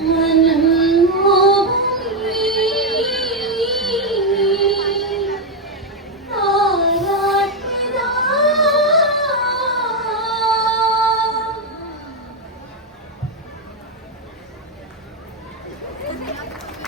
Mm-hmm.